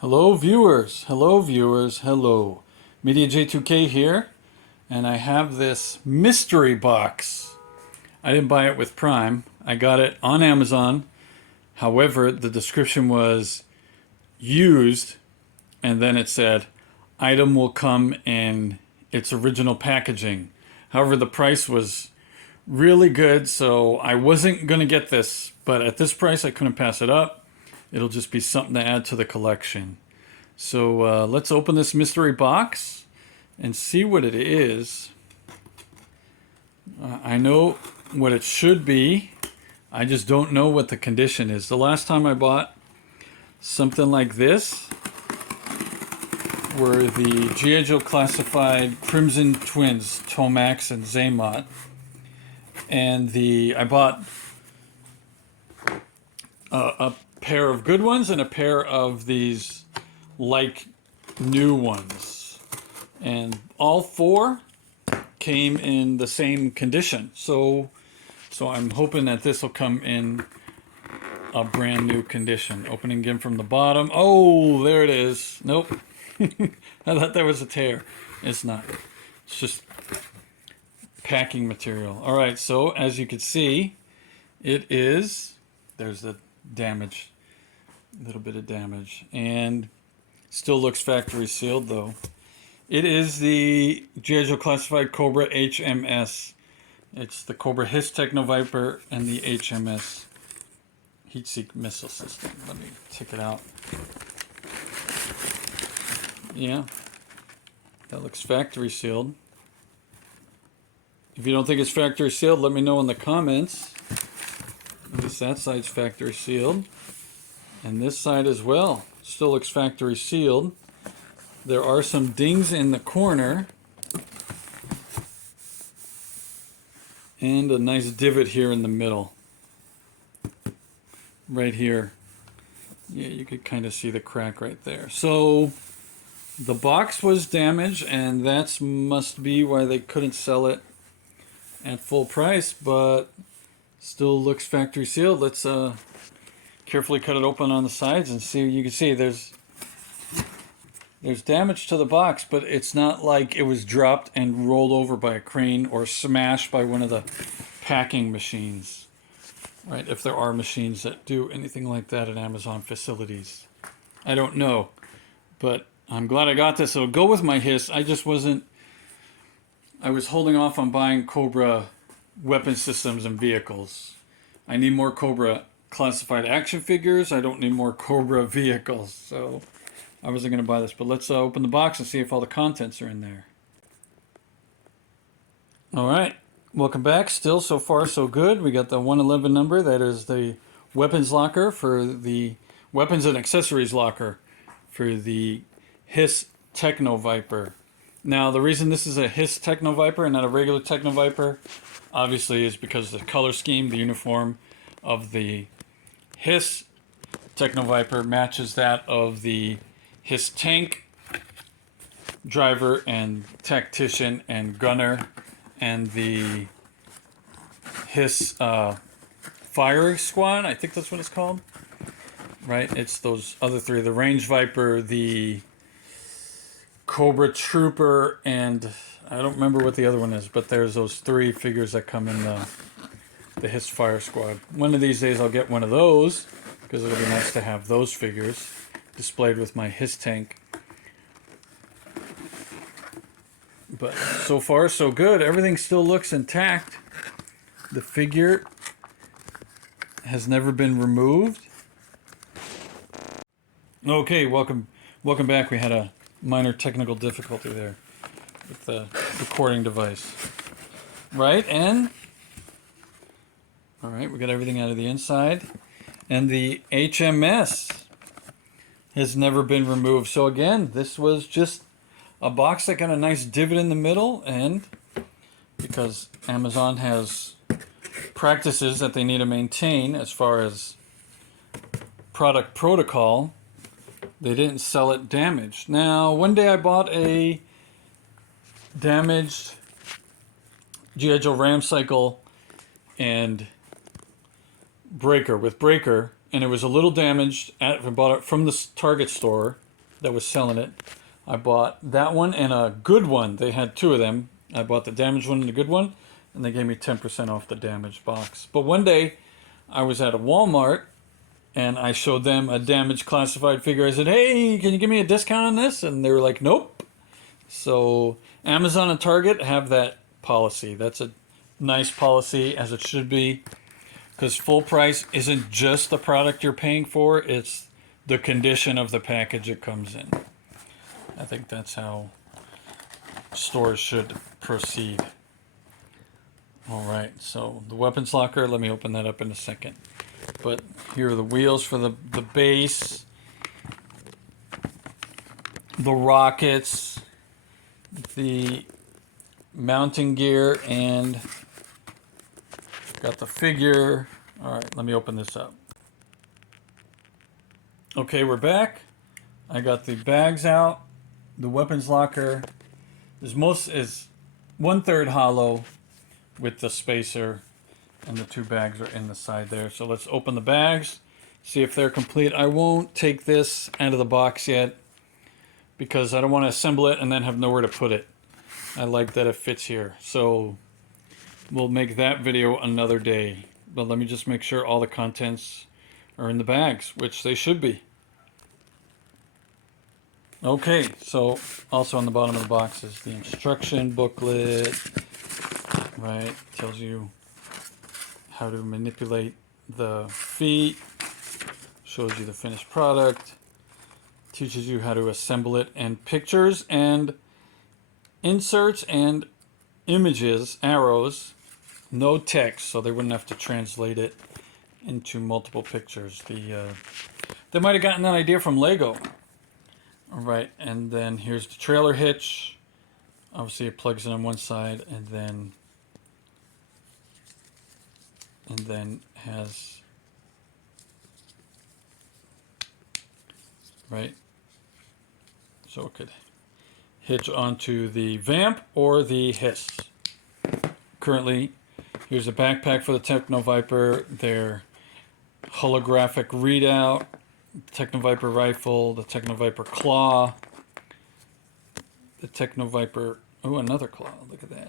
Hello viewers, hello. Media J2K here, and I have this mystery box. I didn't buy it with Prime. I got it on Amazon. However, the description was used, and then it said, item will come in its original packaging. However, the price was really good, so I wasn't going to get this, but at this price I couldn't pass it up. It'll just be something to add to the collection. So let's open this mystery box and see what it is. I know what it should be. I just don't know what the condition is. The last time I bought something like this were the G.I. Joe Classified Crimson Twins, Tomax and Xamot. And I bought a pair of good ones and a pair of these like new ones, and all four came in the same condition. So I'm hoping that this will come in a brand new condition. Opening again from the bottom. Oh, there it is. Nope. I thought that was a tear. It's not. It's just packing material. All right, so as you can see, it is, there's the damage, a little bit of damage, and still looks factory sealed though. It is the G.I. Joe Classified Cobra HMS. It's the Cobra Hiss Techno Viper and the HMS Heat-Seek Missile System. Let me take it out. Yeah, that looks factory sealed. If you don't think it's factory sealed, let me know in the comments. At least that side's factory sealed. And this side as well. Still looks factory sealed. There are some dings in the corner. And a nice divot here in the middle. Right here. Yeah, you could kind of see the crack right there. So the box was damaged, and that must be why they couldn't sell it at full price, but still looks factory sealed. Let's carefully cut it open on the sides and see. You can see there's damage to the box, but it's not like it was dropped and rolled over by a crane or smashed by one of the packing machines, right? If there are machines that do anything like that at Amazon facilities. I don't know, but I'm glad I got this. It'll go with my Hiss. I was holding off on buying Cobra weapon systems and vehicles. I need more Cobra classified action figures. I don't need more Cobra vehicles. So I wasn't going to buy this. But let's open the box and see if all the contents are in there. All right. Welcome back. Still so far so good. We got the 111 number. That is the weapons locker for the weapons and accessories locker for the Hiss Techno Viper. Now, the reason this is a Hiss Techno Viper and not a regular Techno Viper, obviously, is because the color scheme, the uniform of the Hiss Techno Viper matches that of the Hiss Tank driver and tactician and gunner, and the Hiss Fire Squad. I think that's what it's called. Right? It's those other three: the Range Viper, the Cobra Trooper, and I don't remember what the other one is, but there's those three figures that come in the Hiss Fire Squad. One of these days I'll get one of those, because it'll be nice to have those figures displayed with my Hiss tank. But so far so good. Everything still looks intact. The figure has never been removed. Okay, welcome back. We had a minor technical difficulty there with the recording device. Right, and all right, we got everything out of the inside, and the HMS has never been removed. So again, this was just a box that got a nice divot in the middle, and because Amazon has practices that they need to maintain as far as product protocol, they didn't sell it damaged. Now, one day I bought a damaged G.I. Joe Ram Cycle and Breaker with Breaker, and it was a little damaged. I bought it from the Target store, that was selling it. I bought that one and a good one. They had two of them. I bought the damaged one and the good one, and they gave me 10% off the damaged box. But one day, I was at a Walmart, and I showed them a damaged classified figure. I said, hey, can you give me a discount on this? And they were like, nope. So Amazon and Target have that policy. That's a nice policy, as it should be, because full price isn't just the product you're paying for, it's the condition of the package it comes in. I think that's how stores should proceed. All right, so the weapons locker, let me open that up in a second. But here are the wheels for the base, the rockets, the mounting gear, and got the figure. All right, let me open this up. Okay, we're back. I got the bags out. The weapons locker is 1/3 hollow with the spacer, and the two bags are in the side there. So let's open the bags, see if they're complete. I won't take this out of the box yet because I don't want to assemble it and then have nowhere to put it. I like that it fits here. So we'll make that video another day. But let me just make sure all the contents are in the bags, which they should be. Okay, so also on the bottom of the box is the instruction booklet, right? Tells you how to manipulate the feet, shows you the finished product, teaches you how to assemble it, and pictures and inserts and images, arrows, no text, so they wouldn't have to translate it into multiple pictures. They might have gotten that idea from Lego. All right, and then here's the trailer hitch. Obviously, it plugs in on one side, and then has, right, so it could hitch onto the Vamp or the Hiss. Currently, here's a backpack for the Techno Viper, their holographic readout, Techno Viper rifle, the Techno Viper claw, the Techno Viper, oh, another claw, look at that.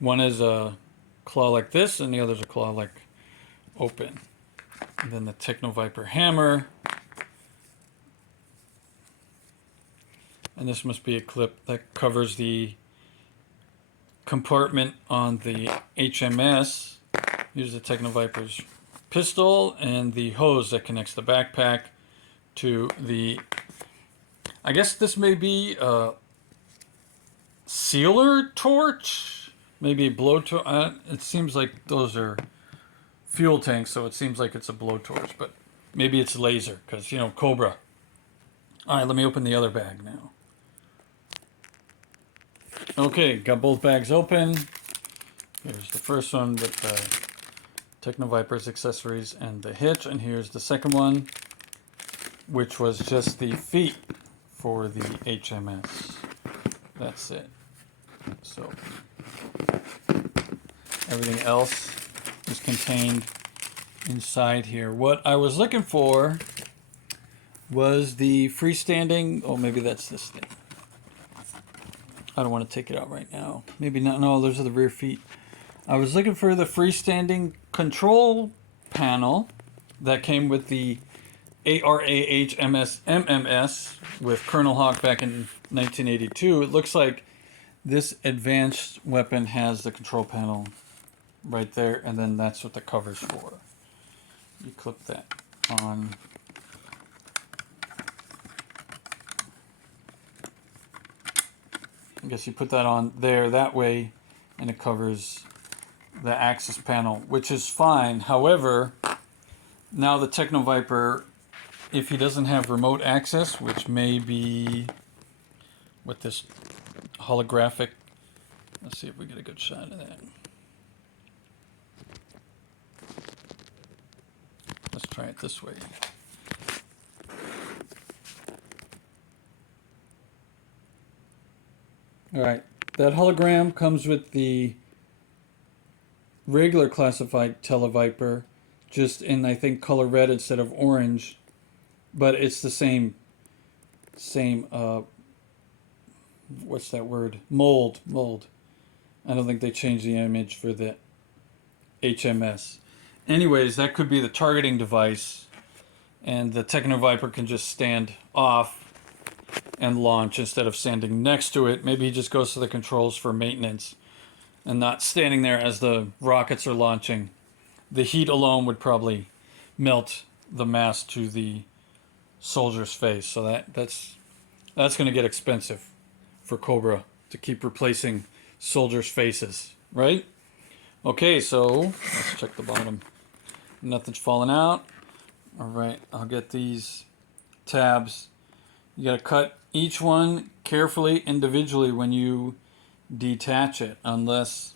One is a claw like this, and the other's a claw like open. And then the Techno Viper hammer. And this must be a clip that covers the compartment on the HMS. Here's the Techno Viper's pistol and the hose that connects the backpack to the, I guess this may be a sealer torch, maybe a blowtorch. It seems like those are fuel tanks, so it seems like it's a blowtorch, but maybe it's laser because, you know, Cobra. All right, let me open the other bag now. Okay, got both bags open. Here's the first one with the Techno Viper's accessories and the hitch, and here's the second one, which was just the feet for the HMS. That's it. So everything else is contained inside here. What I was looking for was the freestanding, oh, maybe that's this thing. I don't want to take it out right now. Maybe not. No, those are the rear feet. I was looking for the freestanding control panel that came with the ARAH MMS with Colonel Hawk back in 1982. It looks like this advanced weapon has the control panel right there, and then that's what the cover's for. You clip that on. I guess you put that on there that way, and it covers the Axis panel, which is fine. However, now the Techno Viper, if he doesn't have remote access, which may be with this holographic, let's see if we get a good shot of that. Let's try it this way. All right, that hologram comes with the regular classified Televiper, just in, I think, color red instead of orange, but it's the same same what's that word? Mold. I don't think they changed the image for the HMS. Anyways, that could be the targeting device, and the Techno Viper can just stand off and launch instead of standing next to it. Maybe he just goes to the controls for maintenance and not standing there as the rockets are launching. The heat alone would probably melt the mask to the soldier's face. So that's going to get expensive for Cobra to keep replacing soldiers' faces, right? Okay, so let's check the bottom. Nothing's falling out. All right, I'll get these tabs. You got to cut each one carefully individually when you detach it, unless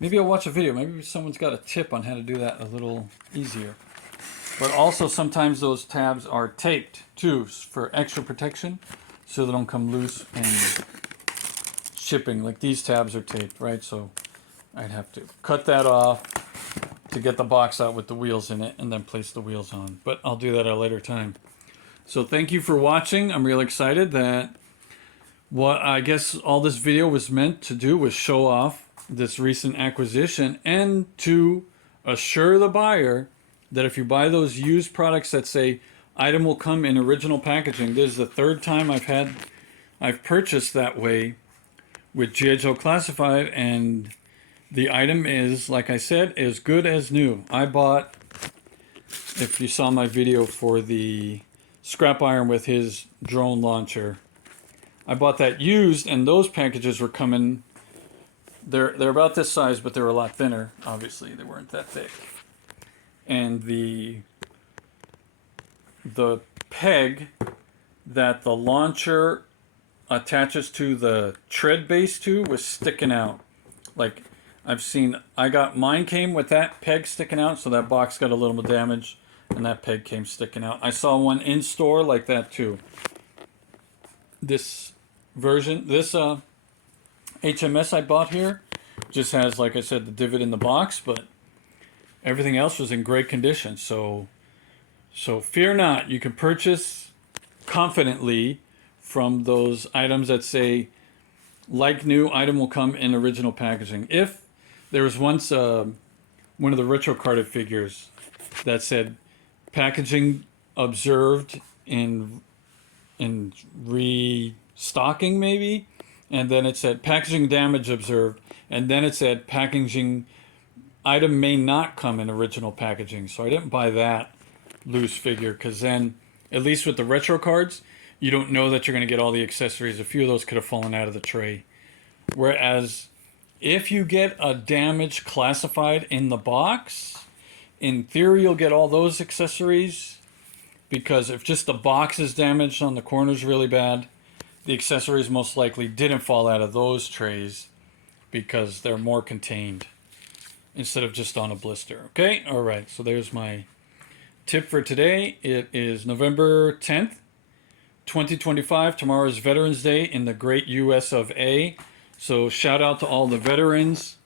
maybe I'll watch a video. Maybe someone's got a tip on how to do that a little easier. But also sometimes those tabs are taped too for extra protection, so they don't come loose in shipping. Like these tabs are taped, right? So I'd have to cut that off to get the box out with the wheels in it and then place the wheels on. But I'll do that at a later time. So thank you for watching. I'm really excited that what I guess all this video was meant to do was show off this recent acquisition and to assure the buyer that if you buy those used products that say item will come in original packaging, this is the third time I've purchased that way with G.I. Joe Classified, and the item is, like I said, as good as new. I bought, if you saw my video for the scrap iron with his drone launcher, I bought that used, and those packages were coming. They're about this size, but they're a lot thinner. Obviously, they weren't that thick. And the peg that the launcher attaches to the tread base to was sticking out. Like mine came with that peg sticking out, so that box got a little damage, and that peg came sticking out. I saw one in store like that too. This version, this HMS I bought here, just has, like I said, the divot in the box, but everything else was in great condition. So fear not, you can purchase confidently from those items that say, like new, item will come in original packaging. If there was once one of the retro carded figures that said packaging observed in restocking maybe, and then it said packaging damage observed, and then it said packaging item may not come in original packaging. So I didn't buy that loose figure, because then at least with the retro cards you don't know that you're going to get all the accessories. A few of those could have fallen out of the tray. Whereas if you get a damaged classified in the box, in theory you'll get all those accessories, because if just the box is damaged on the corners really bad, the accessories most likely didn't fall out of those trays because they're more contained instead of just on a blister. Okay, all right, so there's my tip for today. It is November 10th, 2025. Tomorrow is Veterans Day in the great US of A. So shout out to all the veterans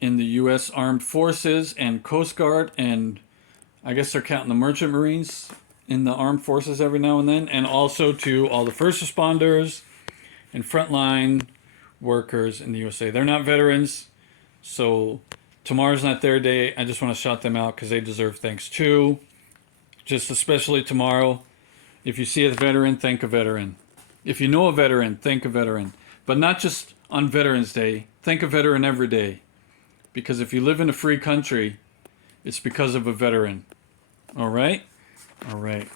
in the US Armed Forces and Coast Guard, and I guess they're counting the Merchant Marines in the Armed Forces every now and then, and also to all the first responders and frontline workers in the USA. They're not veterans, so tomorrow's not their day. I just want to shout them out because they deserve thanks too. Just especially tomorrow. If you see a veteran, thank a veteran. If you know a veteran, thank a veteran. But not just on Veterans Day. Thank a veteran every day. Because if you live in a free country, it's because of a veteran. All right? All right.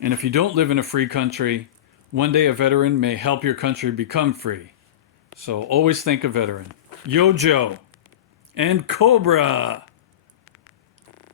And if you don't live in a free country, one day a veteran may help your country become free. So always thank a veteran. Yo Joe and Cobra.